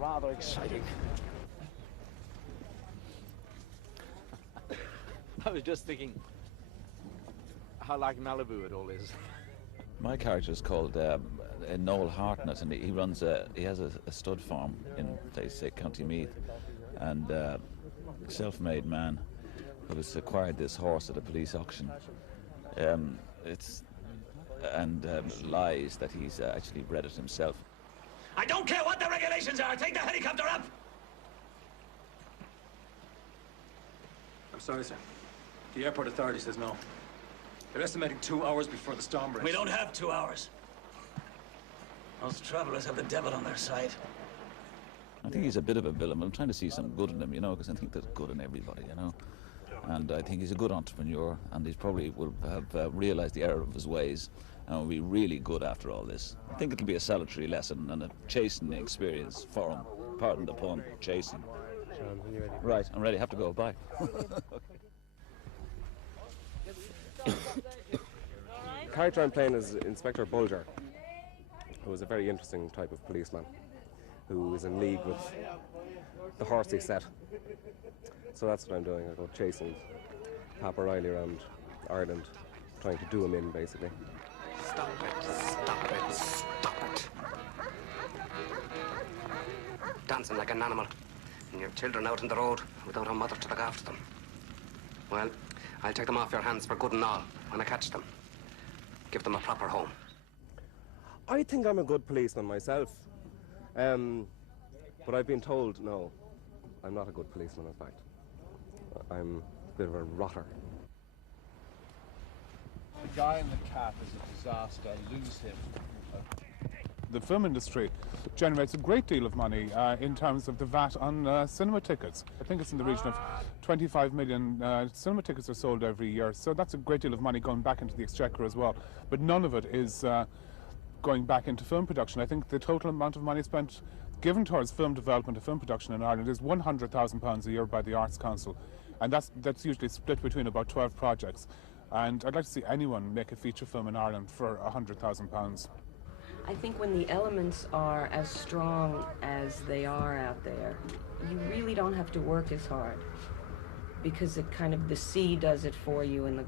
rather exciting. I was just thinking how like Malibu it all is. My character is called Noel Hartnett, and he runs he has a stud farm in, say, County Meath, and self-made man who has acquired this horse at a police auction. Lies that he's actually bred it himself. I don't care what the regulations are. Take the helicopter up. I'm sorry, sir. The airport authority says no. They're estimating 2 hours before the storm breaks. We don't have 2 hours. Those travelers have the devil on their side. I think he's a bit of a villain, but I'm trying to see some good in him, you know, because I think there's good in everybody, you know. And I think he's a good entrepreneur, and he probably will have realised the error of his ways and will be really good after all this. I think it'll be a salutary lesson and a chastening experience for him. Pardon the pun, chastening. Right, I'm ready. Have to go. Bye. The character I'm playing is Inspector Bulger, who is a very interesting type of policeman, who is in league with the horsey set. So that's what I'm doing. I go chasing Pat O'Reilly around Ireland, trying to do him in, basically. Stop it, stop it, stop it. Dancing like an animal, and your children out on the road without a mother to look after them. Well, I'll take them off your hands for good and all when I catch them. Give them a proper home. I think I'm a good policeman myself, but I've been told, no, I'm not a good policeman, in fact. I'm a bit of a rotter. The guy in the cap is a disaster. Lose him. The film industry generates a great deal of money in terms of the VAT on cinema tickets. I think it's in the region of 25 million cinema tickets are sold every year, so that's a great deal of money going back into the exchequer as well. But none of it is going back into film production. I think the total amount of money spent given towards film development and film production in Ireland is £100,000 a year by the Arts Council, and that's usually split between about 12 projects. And I'd like to see anyone make a feature film in Ireland for £100,000. I think when the elements are as strong as they are out there, you really don't have to work as hard, because it kind of, the sea does it for you, and the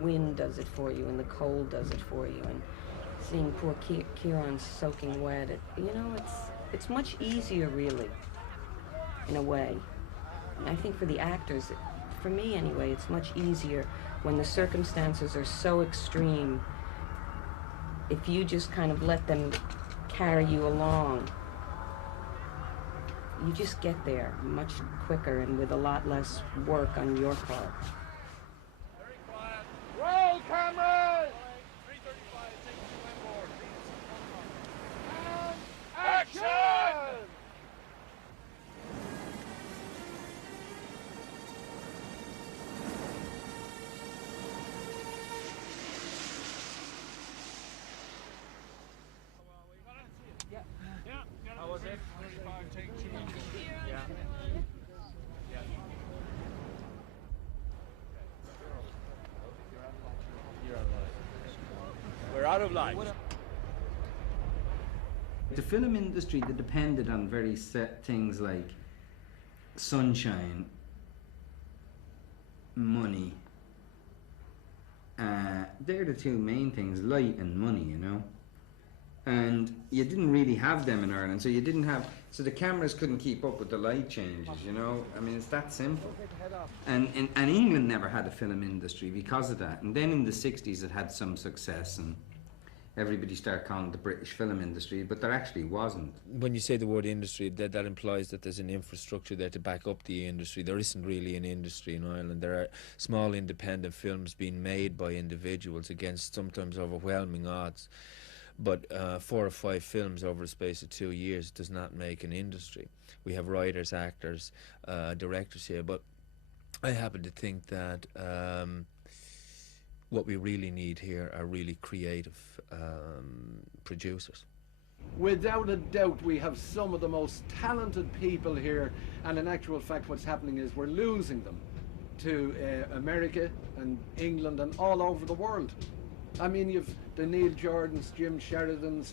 wind does it for you, and the cold does it for you, and seeing poor Kieran soaking wet, it's much easier, really, in a way. And I think for the actors, for me anyway, it's much easier when the circumstances are so extreme. If you just kind of let them carry you along, you just get there much quicker and with a lot less work on your part. Very quiet. Roll cameras! 335, take you on board. And action! How was it? 35, take two. Yeah. We're out of line. The film industry, that depended on very set things like sunshine, money. They're the two main things, light and money, you know. And you didn't really have them in Ireland, so the cameras couldn't keep up with the light changes, you know. I mean, it's that simple. And England never had a film industry because of that. And then in the 60s it had some success, and everybody started calling it the British film industry, but there actually wasn't. When you say the word industry, that implies that there's an infrastructure there to back up the industry. There isn't really an industry in Ireland. There are small independent films being made by individuals against sometimes overwhelming odds. But 4 or 5 films over a space of 2 years does not make an industry. We have writers, actors, directors here, but I happen to think that what we really need here are really creative producers. Without a doubt, we have some of the most talented people here, and in actual fact what's happening is we're losing them to America and England and all over the world. I mean, you've the Neil Jordans, Jim Sheridans,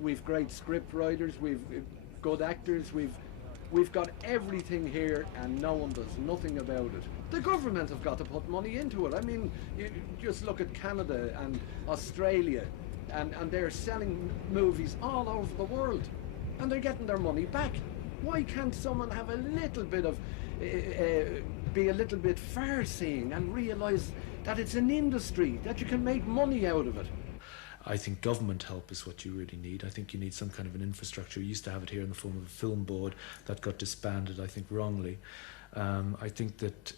we've great script writers, we've good actors, we've got everything here, and no one does nothing about it. The government have got to put money into it. I mean, you just look at Canada and Australia, and they're selling movies all over the world, and they're getting their money back. Why can't someone have a little bit of, be a little bit far-seeing and realise that it's an industry, that you can make money out of it? I think government help is what you really need. I think you need some kind of an infrastructure. You used to have it here in the form of a film board that got disbanded, I think, wrongly. I think that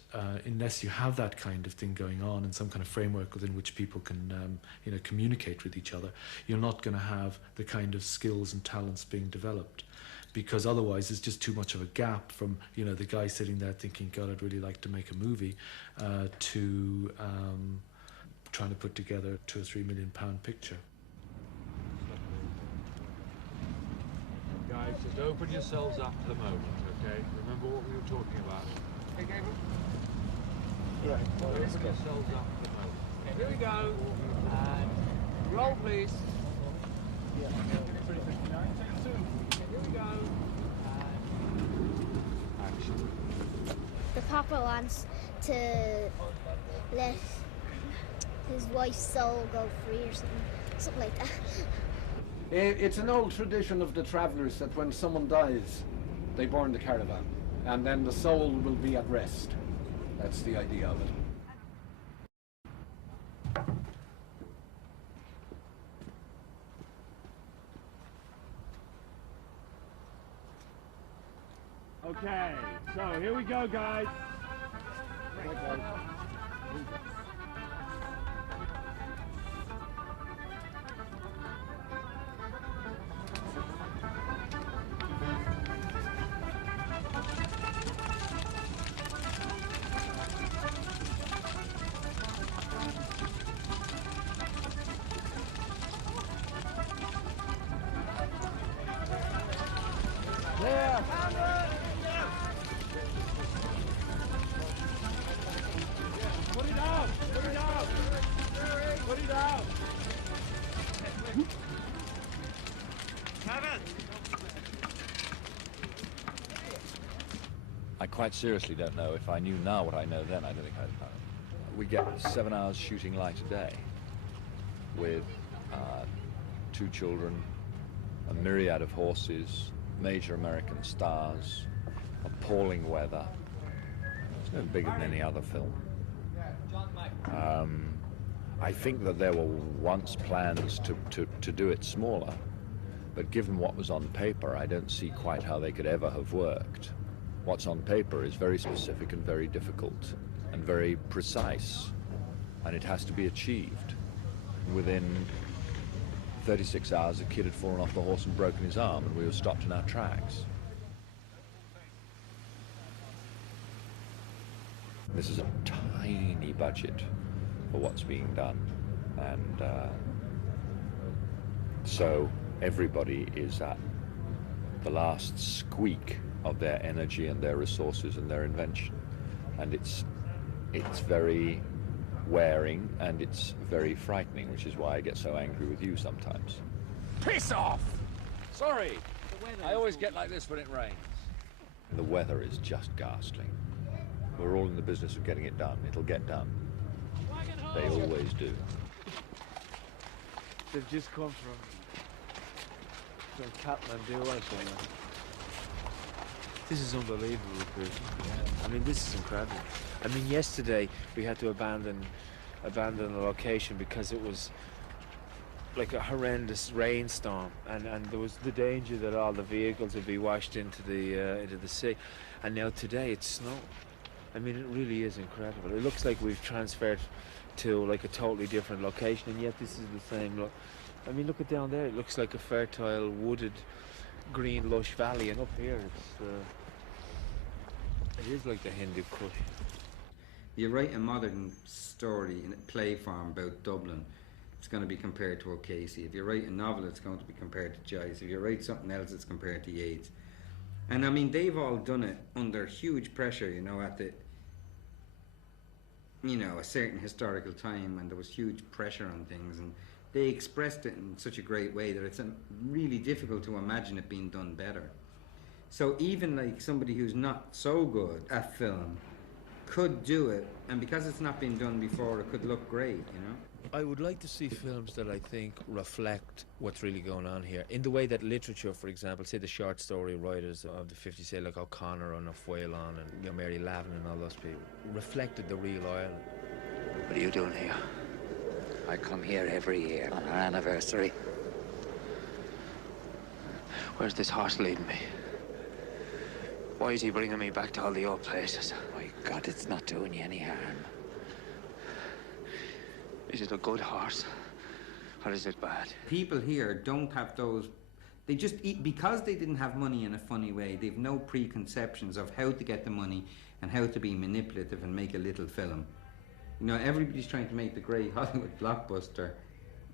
unless you have that kind of thing going on and some kind of framework within which people can communicate with each other, you're not going to have the kind of skills and talents being developed. Because otherwise there's just too much of a gap from the guy sitting there thinking, God, I'd really like to make a movie, to trying to put together a £2 or £3 million picture. Guys, just open yourselves up to the moment, okay? Remember what we were talking about. Okay, Gabriel? Yeah. Open yourselves up to the moment. Okay, here we go. And roll, please. Yeah. 359, take 2. Okay, here we go. And action. The papa wants to let his wife's soul go free or something like that. It's an old tradition of the travellers that when someone dies, they burn the caravan, and then the soul will be at rest. That's the idea of it. Okay, so here we go, guys. Yeah. Put it out! Put it out! Put it out! I quite seriously don't know. If I knew now what I know then, I don't think I'd know. We get 7 hours shooting light a day with 2 children, a myriad of horses, major American stars, appalling weather. It's no bigger than any other film. I think that there were once plans to do it smaller, but given what was on paper, I don't see quite how they could ever have worked. What's on paper is very specific and very difficult and very precise, and it has to be achieved. Within 36 hours, a kid had fallen off the horse and broken his arm, and we were stopped in our tracks. This is a tiny budget for what's being done, and so everybody is at the last squeak of their energy and their resources and their invention, and it's very wearing and it's very frightening, which is why I get so angry with you sometimes. Piss off! Sorry, I always get like this when it rains. The weather is just ghastly. We're all in the business of getting it done. It'll get done. They always do. They've just come from Kathmandu, I think. This is unbelievable, Chris. I mean, this is incredible. I mean, yesterday we had to abandon the location because it was like a horrendous rainstorm, and there was the danger that all the vehicles would be washed into the sea. And now today it's snow. I mean, it really is incredible. It looks like we've transferred to like a totally different location, and yet this is the same look. I mean, look at down there. It looks like a fertile, wooded, green, lush valley, and up here it is like the Hindu Kush. You write a modern story in a play form about Dublin, it's going to be compared to O'Casey. If you write a novel, it's going to be compared to Joyce. If you write something else, it's compared to Yeats. And I mean, they've all done it under huge pressure, you know, at the, you know, a certain historical time, and there was huge pressure on things, and they expressed it in such a great way that it's really difficult to imagine it being done better. So even like somebody who's not so good at film could do it, and because it's not been done before, it could look great, you know? I would like to see films that I think reflect what's really going on here. In the way that literature, for example, say the short story writers of the 50s, say like O'Connor and Whalen and, you know, Mary Lavin and all those people, reflected the real Ireland. What are you doing here? I come here every year on our anniversary. Where's this horse leading me? Why is he bringing me back to all the old places? My God, it's not doing you any harm. Is it a good horse? Or is it bad? People here don't have those, they just eat, because they didn't have money in a funny way, they've no preconceptions of how to get the money and how to be manipulative and make a little film. You know, everybody's trying to make the great Hollywood blockbuster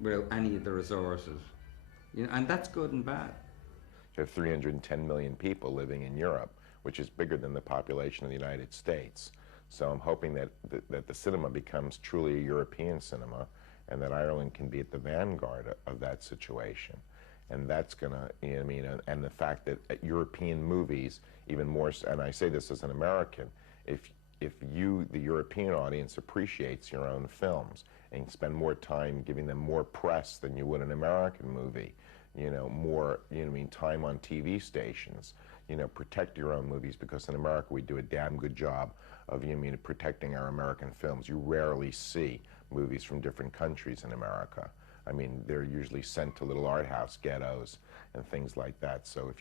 without any of the resources. You know, and that's good and bad. You have 310 million people living in Europe, which is bigger than the population of the United States. So I'm hoping that the cinema becomes truly a European cinema, and that Ireland can be at the vanguard of that situation. And that's gonna, you know what I mean, and the fact that European movies, even more, and I say this as an American, if you, the European audience, appreciates your own films and spend more time giving them more press than you would an American movie, you know, more, you know what I mean, time on TV stations, you know, protect your own movies, because in America we do a damn good job of, you know, I mean, protecting our American films. You rarely see movies from different countries in America. I mean, they're usually sent to little art house ghettos and things like that. So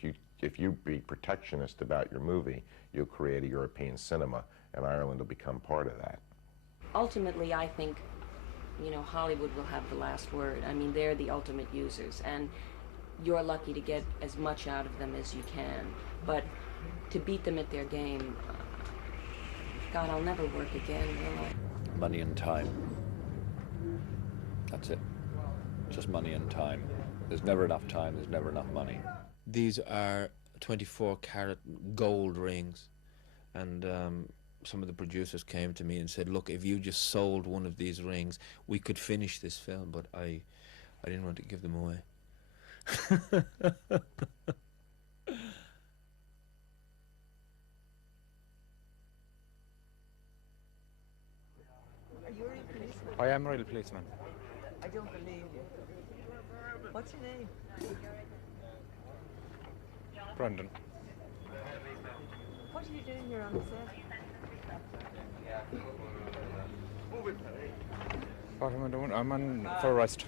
if you be protectionist about your movie, you'll create a European cinema, and Ireland will become part of that. Ultimately, I think, you know, Hollywood will have the last word. I mean, they're the ultimate users, and you're lucky to get as much out of them as you can. But to beat them at their game, God, I'll never work again, will I? Money and time. That's it. Just money and time. There's never enough time, there's never enough money. These are 24-carat gold rings, and some of the producers came to me and said, look, if you just sold one of these rings, we could finish this film, but I didn't want to give them away. Are you a real policeman? I am a real policeman. I don't believe you. What's your name? Brendan. What are you doing here on the set? What am I doing? I'm on for arrest.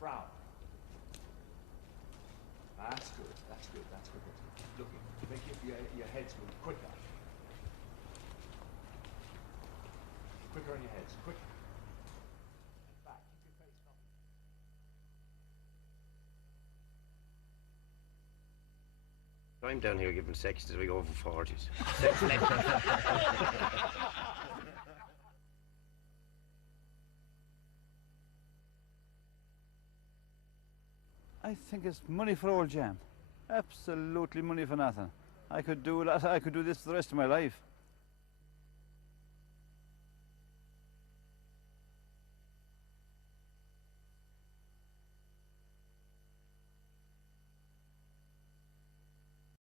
Frown. That's good, that's good, that's good. Look, make your heads move quicker. Quicker on your heads, quicker. Back, keep your face up. I'm down here giving sex as we go over 40s. I think it's money for old jam. Absolutely money for nothing. I could do that. I could do this the rest of my life.